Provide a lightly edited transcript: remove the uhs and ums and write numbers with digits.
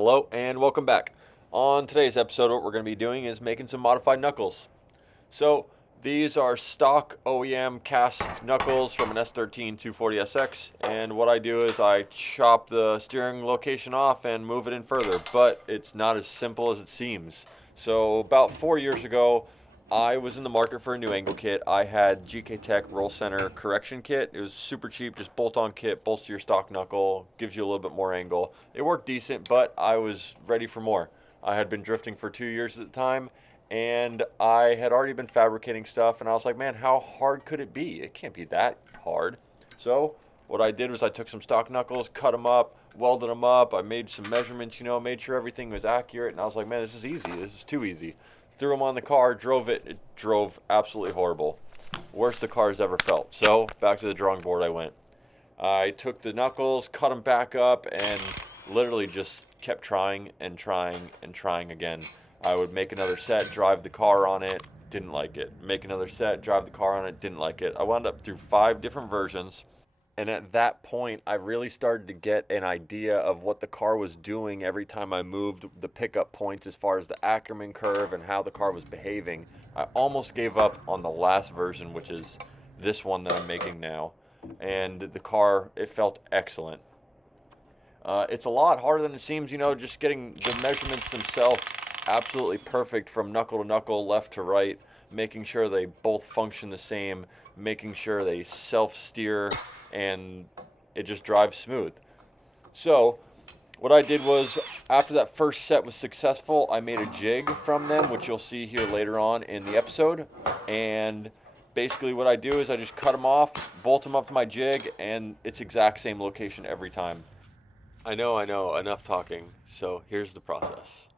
Hello and welcome back. On today's episode, what we're going to be doing is making some modified knuckles. So these are stock OEM cast knuckles from an S13 240SX, and what I do is I chop the steering location off and move it in further, but it's not as simple as it seems. So about 4 years ago, I was in the market for a new angle kit. I had GK Tech Roll Center correction kit. It was super cheap, just bolt-on kit, bolts to your stock knuckle, gives you a little bit more angle. It worked decent, but I was ready for more. I had been drifting for 2 years at the time, and I had already been fabricating stuff, and I was like, man, how hard could it be? It can't be that hard. So what I did was I took some stock knuckles, cut them up, welded them up. I made some measurements, made sure everything was accurate, and I was like, man, this is easy. This is too easy. Threw them on the car, drove it. It drove absolutely horrible. Worst the car's ever felt. So back to the drawing board I went. I took the knuckles, cut them back up, and literally just kept trying and trying and trying again. I would make another set, drive the car on it, didn't like it. Make another set, drive the car on it, didn't like it. I wound up through 5 different versions. And at that point, I really started to get an idea of what the car was doing every time I moved the pickup points as far as the Ackerman curve and how the car was behaving. I almost gave up on the last version, which is this one that I'm making now. And the car, it felt excellent. It's a lot harder than it seems, just getting the measurements themselves absolutely perfect from knuckle to knuckle, left to right, making sure they both function the same, making sure they self-steer, and it just drives smooth. So what I did was, after that first set was successful, I made a jig from them, which you'll see here later on in the episode. And basically what I do is I just cut them off, bolt them up to my jig, and it's exact same location every time. I know, enough talking. So here's the process.